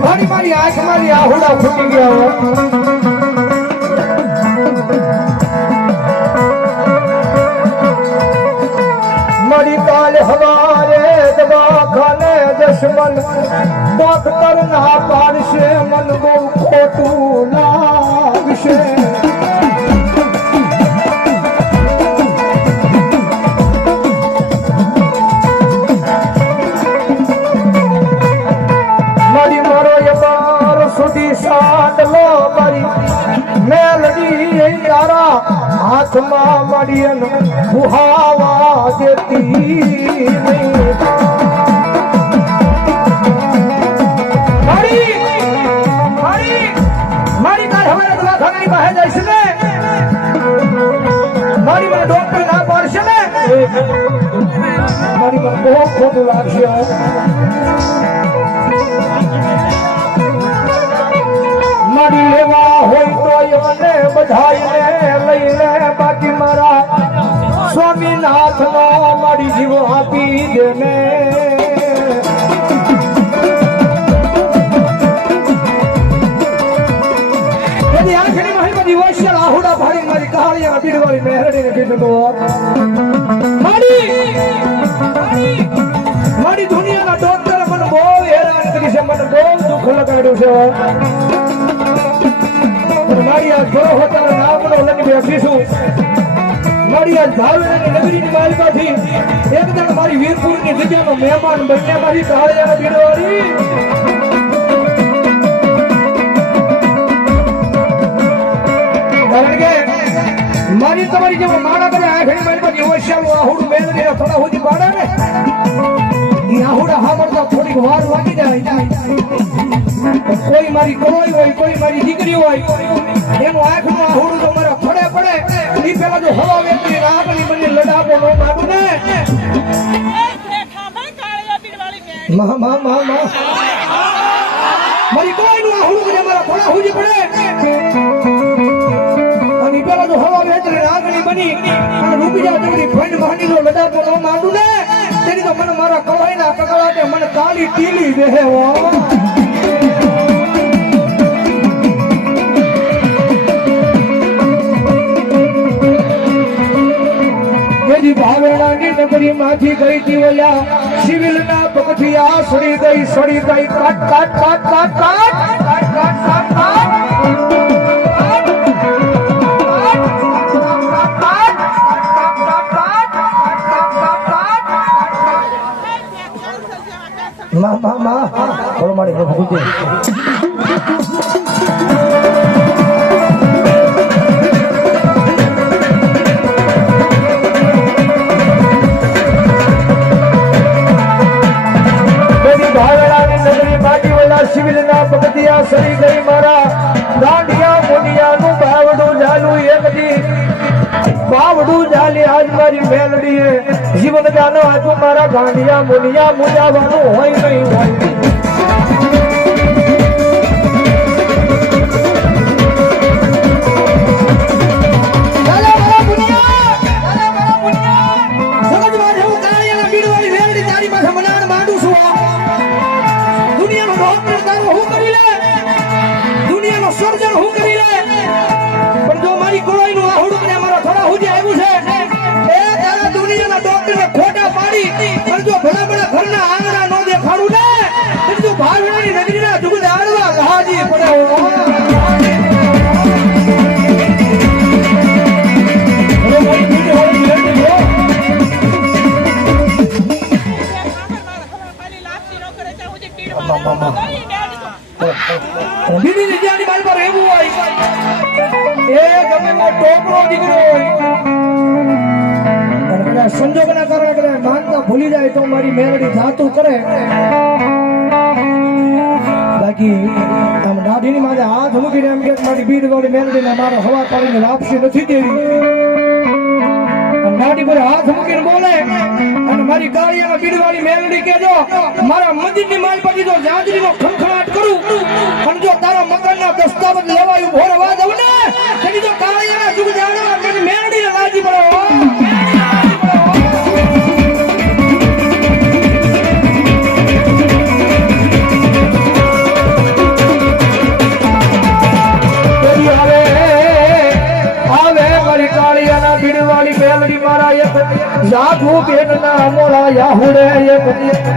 મારી આંખ મારી આહુડા ફૂટી ગયા મારી કાલ હવારે દવાખાને દશમન ડોક્ટર ના પાડશે મન બહુ ખોટું લાગશે હાથમાં મળીને બુહાવા દેતી મારી કાલ હવે દવાખાનાની બહાર જઈશ ને મારી મને ડોક્ટર ના પાડશે ને મારી મને બહુ ખોટું લાગશે મારી લેવા હોય તો મને બધાઈને લઈ લે બાકી મારા સ્વામીનાથ નો મારી જીવો આપી દે ને બધી આંખની માહી બધી વોશિયલ આહુડા ભાડી મારી કહાળિયા બીડવાળી મેરડીને કીધું મારી દુનિયાના ડોક્ટર મને બહુ હેરાન કરી છે મને બહુ દુઃખ લગાડ્યું છે મારી આ ઘરો હોતા નામનો લઈને બેસીશું મારી આ ધાવેની નગરીની માલિકાથી એક જણ મારી વીરપુરની જગ્યાનો મહેમાન બન્યા મારી કાળિયાના બીડવાળી કારણ કે મારી તમારી જેવો માણા કરે આંખની માલિકાથી ઓછાનું આહુડું મેળવીને થોડા સુધી પાડે ને એ આહુડા સાંભળતા થોડીક વાર લાગી જાય કોઈ મારી કરોઈ હોય કોઈ મારી દીકરી હોય એનું આંખનું આહુડું તો મારા ફળે પડે એ પેલા જો હવા વેચી આગળની બંને લડાપો નો માગું ને મારી કોઈનું આહુડું કરે મારા ફળા હુજી પડે અને પેલા જો હવા વેચી આગળની બની અને રૂપી જાવ તેની ફંડ મહાની નો લડાપો નો માગું ને તેની તો મને મારા કળાઈના કકળાટે મને કાળી ટીલી દેહે ભાવેણાની નગરી માંથી ગઈ હતી ઓલા સિવિલ ના પગથિયા સડી ગઈ કાટ કાટ કાટ કાટ કાટ કાટ કાટ કાટ કાટ મા થોડો મારી ભૂલજે સિવિલ ના પગથિયા સરી ગઈ મારા દાંડિયા મુનિયાનું બાવડું ઝાલું એકદી બાવડું ઝાલી આજ મારી મેલડીએ જીવન જાનો આજુ મારા ગાંડિયા મુનિયા મુજાવાનું હોય નહીં હોય સર્જન હું કરી લે પણ જો મારી કોળાઈનું આહુડું ને મારા થોડા હુજી આવ્યું છે એ તારા દુનિયાના ડોક્ટરને ખોટા પાડી પણ જો ભલા ભલા ઘરના આંગણા નો દેખાડું ને તો ભાવનાની નગરીના જુગદ આડવા ગહાજી પડે બીજી જગ્યાની મારી પર એવું હોય એ ગમે ટોપરો દીકરો હોય અને કદાચ સંજોગના કારણે કદાચ માનતા ભૂલી જાય તો મારી મેલડી જાતું કરે બાકી આમ દાઢીની માથે હાથ મૂકીને એમ કે મારી બીડ વાળી મેલડીને મારે હવા કાઢીને લાપસી નથી દેવી દાઢી પર હાથ મૂકીને બોલે અને મારી કાળિયાના બીડ વાળી મેલડી કેજો મારા મંદિરની માલ પછી જો જાજરીનો ખખડાટ કરું અને જો તારા મકાનના દસ્તાવેજ લેવાય ઉભો રવા દઉં ને તેની જો કાળિયાના જુગ જાણવા મારી મેલડીને લાજી પડો આહુડે એક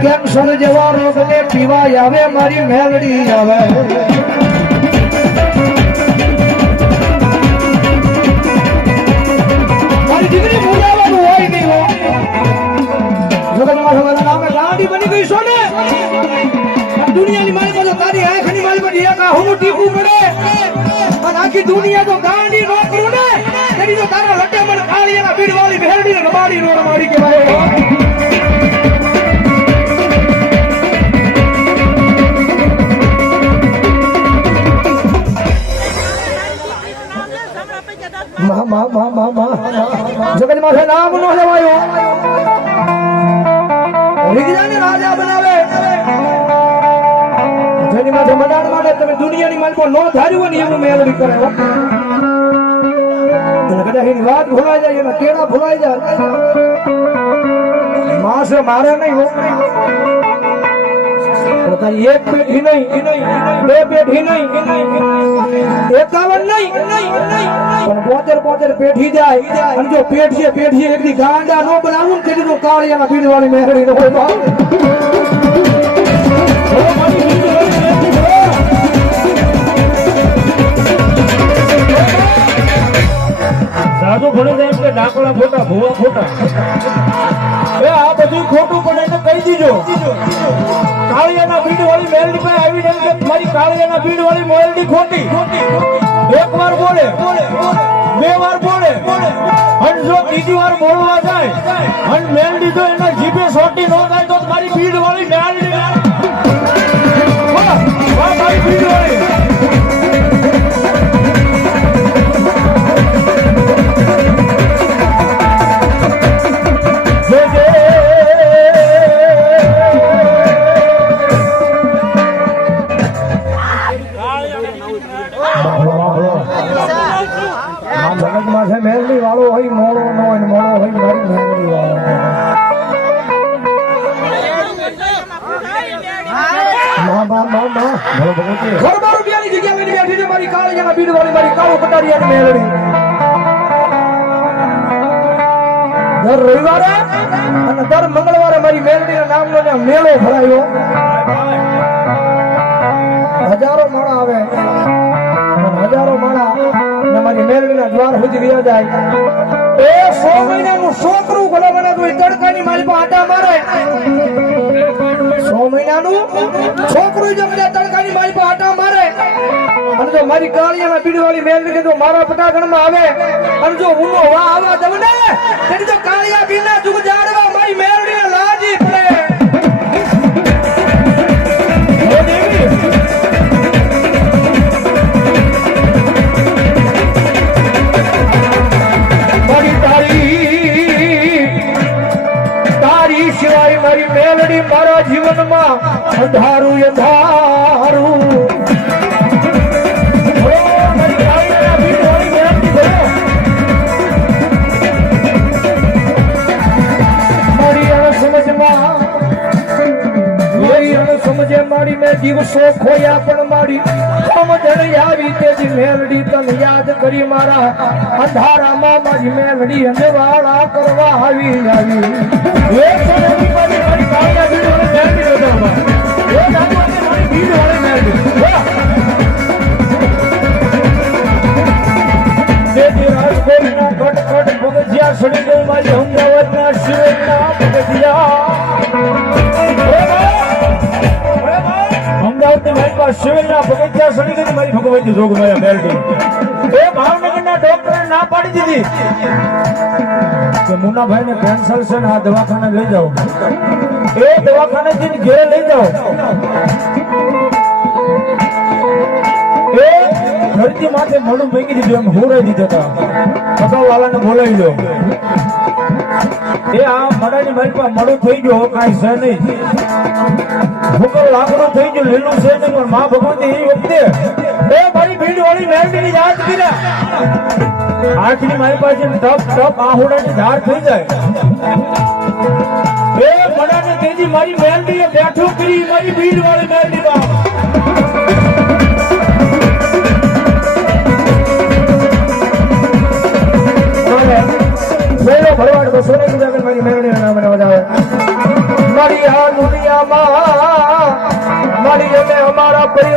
કેન્સર જેવા રોગ ને પીવાય આવે મારી મેલડી આવે મારી દીકરી બોલાવાનું હોય નહીં હો જગતમાં તમારા નામે રાણી બની ગઈ છો ને દુનિયાની મારી પાસે તારી આંખની મારી પાસે એક આહુનું ટીપું પડે અને આખી દુનિયા તો ગાંડી નો કરું ને તેની તો તારા લટે મને કાળિયાના બીડવાળી ભેરડી ને રમાડી નો રમાડી કહેવાય જગત માથે નામ નો લેવાયો વિજ્ઞાની રાજા બનાવે જેની માથે મડાણ માટે તમે દુનિયાની માલકો નો ધાર્યું ને એવું મેળવી કરે અને કદાચ એની વાત ભૂલાઈ જાય એના કેળા ભૂલાઈ જાય માસે મારે નહીં હો તારી એક પેઢી નહીં બે પેઢી નહીં 51 નહીં પણ 75 પેઢી જાય અને જો પેઢીએ એક દી ગાંડા નો બનાવું ને તેની તો કાળિયાના પીડવાળી મેળવી નો હોય સાધુ ભણી જાય કે ડાકોડા ખોટા ભૂવા ખોટા આ બધું ખોટું પણ એને કહી દીજો કાળિયાના બીડ વાળી મેલડી પાસે આવી કે મારી કાળિયાના બીડ વાળી મેલડી ખોટી એક વાર બોલે બે વાર બોલે અને જો ત્રીજી વાર બોલવા જાય અને મેલડી જો એના જીભે સોટી ન થાય તો મારી બીડ વાળી મેલડી મારી બીડ વાળી મેલડી વાળો હોય મોડો નો હોય મોડો હોય મારી મેલડી વાળો મારી કાળિયાના બીડ વાળી મારી કાળો કટારિયાની મેલડી દર રવિવારે અને દર મંગળવારે મારી મેલડીના નામનો મેળો ભરાયો હજારો માણા આવે હજારો માણા મારી મેલડીના દ્વાર સુધી વ્યા જાય એ 100 મહિનાનું છોકરું ભલે મને તો તડકાની મારી પર આટા મારે 100 મહિનાનું છોકરું જો મને તડકાની મારી પર આટા મારે અને જો મારી કાળિયાના પીડવાળી મેલડી તો મારા પટાગણમાં આવે અને જો ઊનો વા આવા દવ ને તેની તો કાળિયા બીના જુગ જાડવા મારી મેલડીને લાજી પડે મારી મેલડી મારા જીવનમાં અંધારું અંધારું સમજે મારી મેં દિવસો ખોયા પણ મારી સમજણ આવી તેજી મેલડી તને યાદ કરી મારા અંધારામાં મારી મેલડી અંધવાળા કરવા આવી પગથિયા સડી ગઈ મારી અમદાવાદના શિવના પગથિયા અમદાવાદની મારી પાસે શિવના પગથિયા સડી ગઈ મારી ભગવતી જોગ મારા મેલડી એ ભાવનગરના ડોક્ટરે ના પાડી દીધી કે મુન્નાભાઈ ને કેન્સર છે ને આ દવાખાને લઈ જાઓ એ દવાખાને જઈને ઘેરે લઈ જાઓ એ ધરતી માથે મોડું મૂકી દીધું એમ હોરાઈ દીધા હતા વાલાને બોલાવી દો એ આ મડાની મારી પાસે મોડું થઈ ગયો કાંઈ છે નહીં ભૂકર લાકડું થઈ ગયું લીલું છે નહીં પણ મા ભગવતી એ વખતે એ મારી ભીડ વાળી મેલડીની યાદ કર્યા આખરી મારી પાસે ટપ આહુડાની ધાર થઈ જાય એ મડાને તેજી મારી મેલડીએ બેઠું કરી મારી ભીડ વાળી મેલડી બાપ ભરવાડ બસો ને મારી મેળવી નામ વધારે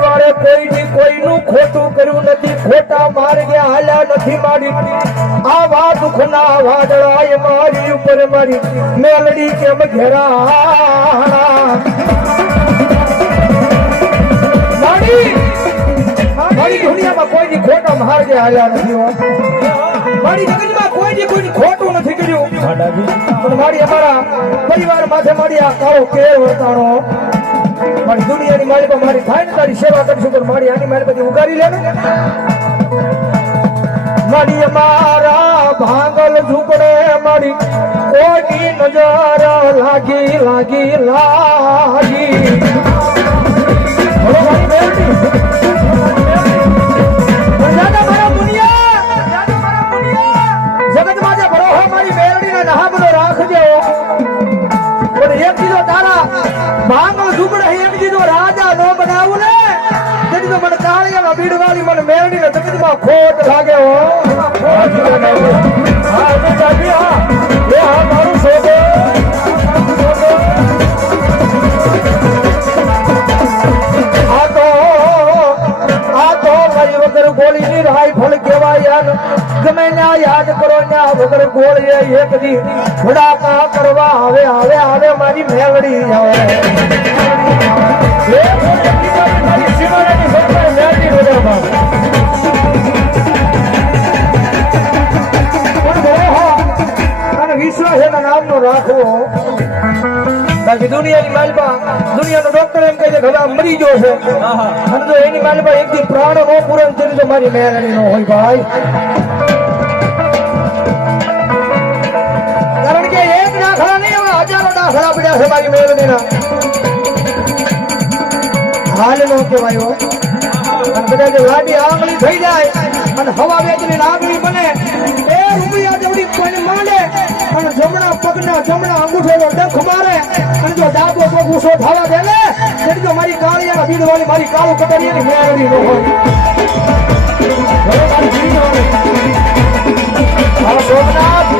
મારે કોઈનું ખોટું કર્યું નથી, ખોટા માર્ગે હાલ્યા નથી મારી. આવા દુઃખના વાદળાએ મારી ઉપર મારી મેલડી કેમ ઘેરા મારી દુનિયામાં કોઈની ખોટા માર્ગે હાલ્યા નથી હો. મારી જગતમાં કોઈની ખોટું નથી કર્યું, પણ મારી અમારા પરિવાર માથે મારી આ કાળો કેર વર્તાણો. મારી દુનિયાની મારી પર મારી થાય ને તારી સેવા કરશું તો મારી આની મારી બધી ઉગારી લે ને. મારી અમારા ભાંગલ ઝૂંપડે મારી કોઈની નજર લાગી લાગી લાગી. ભાંગલ ઝૂંપડે એક દીધો રાજા નો બનાવું ને તેથી તો મને કાળિયામાં બીડવાળી મને મેળવી ને જગતમાં ખોટ લાગે હો. મારું શોધો આ તો મારી વગર ગોળીની રાઈફળ કહેવાય. ગમે ના યાદ કરો ના વગર ગોળીએ એક દી ભડાકા કરવા આવે આવે આવે મારી મેળડી આવે. વિશ્વાસ એના નામનો રાખવો. બાકી દુનિયાની માલપા દુનિયાનો ડોક્ટર એમ કહે છે કે હવે મરી ગયો છે, અને જો એની માલપા એક દી પ્રાણ નો પૂરણ થયું તો મારી મેળડી નો હોય ભાઈ. કારણ કે એક દાખલા નહીં હવે હજારો દાખલા પડ્યા છે મારી મેળડીના. હાલ નો કહેવાય. અને બધા જે લાડી આંગળી થઈ જાય અને હવા વેચની આંગળી બને એ રૂપિયા જેવડી કોઈને માંડે અને જમણા પગના જમણા અંગૂઠો ડંખ મારે અને જો ડાબો પગ ઊંચો થવા દે ને એટલે જો મારી કાળિયામાં બીડવાળી મારી કાળું કટરી એની મેળવી ન હોય. સોમનાથ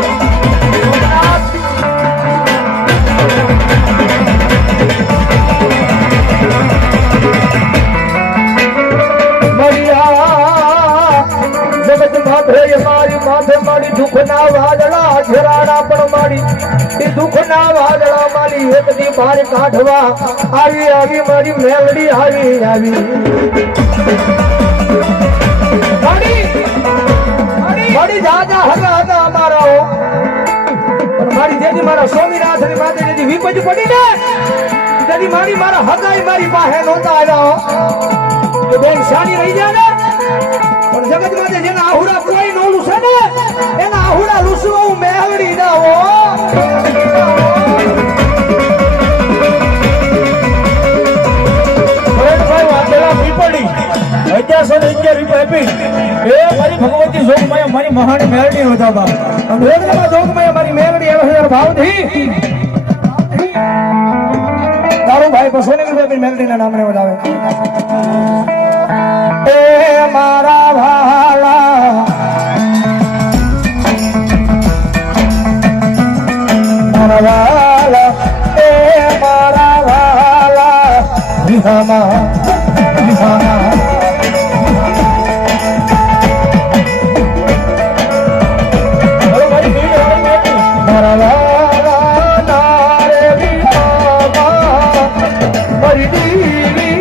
મારી માથે મારી દુઃખના વાદળા ઘેરાડા પણ મારી એ દુઃખના વાદળા મારી એક દી બહાર કાઢવા આવી આવી મારી મેલડી આવી આવી. મારી દાદા હગા હતા અમારા પણ મારી જેથી મારા સ્વામિનાથ ની માથે જેથી વિપજ પડી ને તેથી મારી મારા હગાઈ મારી પાસે નહોતા આવ્યા તો બેન શાની રહી જાય ને. પણ જગતમાં જેના આહુડા કોઈ નો લૂસે ને એના આહુડા લૂસવા હું મેળવી ના હો. ભગવતી જોગમાયા મારી મહાન મેળવી હતા મારી મેળવી ભાવથી તારું ભાઈ સોનેગર મેળવી ના નામને વધાવે. એ મારા ભાલા મારા ભાલા એ મારા ભાલા વિહામા વિહામા મારા ભાલા નારે વિહામા મરી દી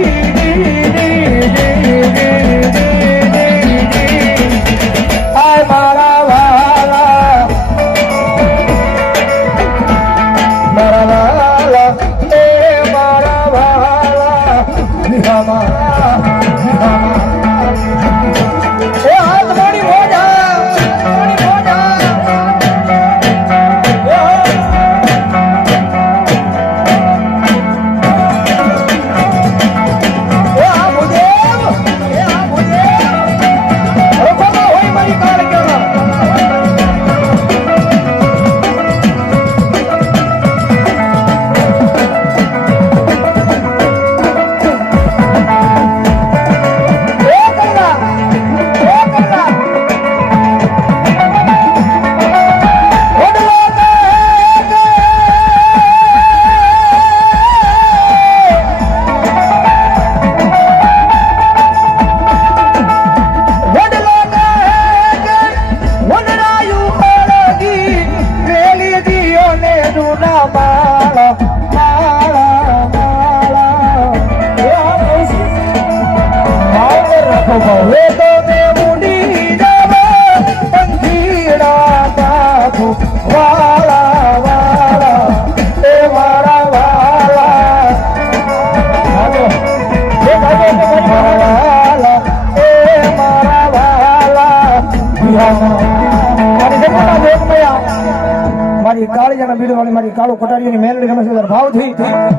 કાળિયાના બીડ વાળી મારી કાળો કટારીની મેલડી રમે છે ભાવથી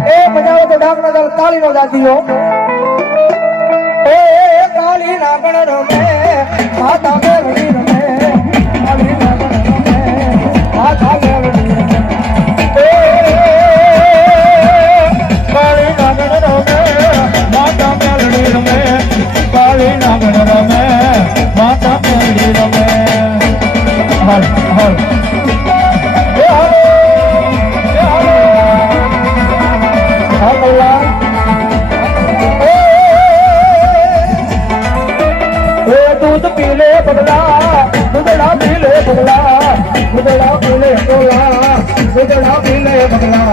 એ મજા આવે તો ડાકના દાળ તાળીનો દાદીઓ એ કાળી નાગણ રમે માતા મેલડી રમે કાળી નાગણ રમે માતા મેલડી રમે કાળી નાગણ રમે માતા મેલડી રમે કાળી નાગણ રમે માતા મેલડી રમે હાલ હાલ दूध पीले बगला दुधड़ा पीले बगला दुधड़ा पीले बोला दुधड़ा पीले बगला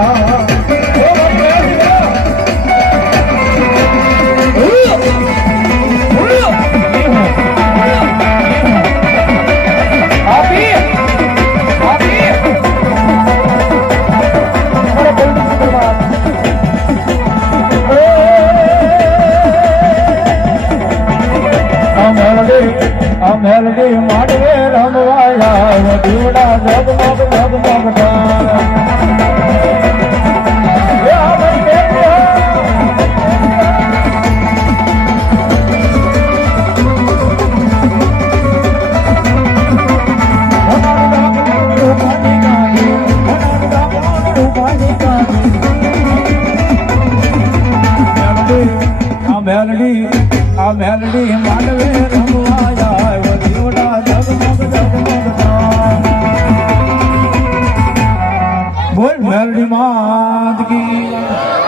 મેલડી માંડવે રમવાયા વધુડા જગમગ જગમગ થાય આ મેલડી માંડવે રમવાયા વધુડા જગમગ જગમગ થાય બોલ મેલડી માત કી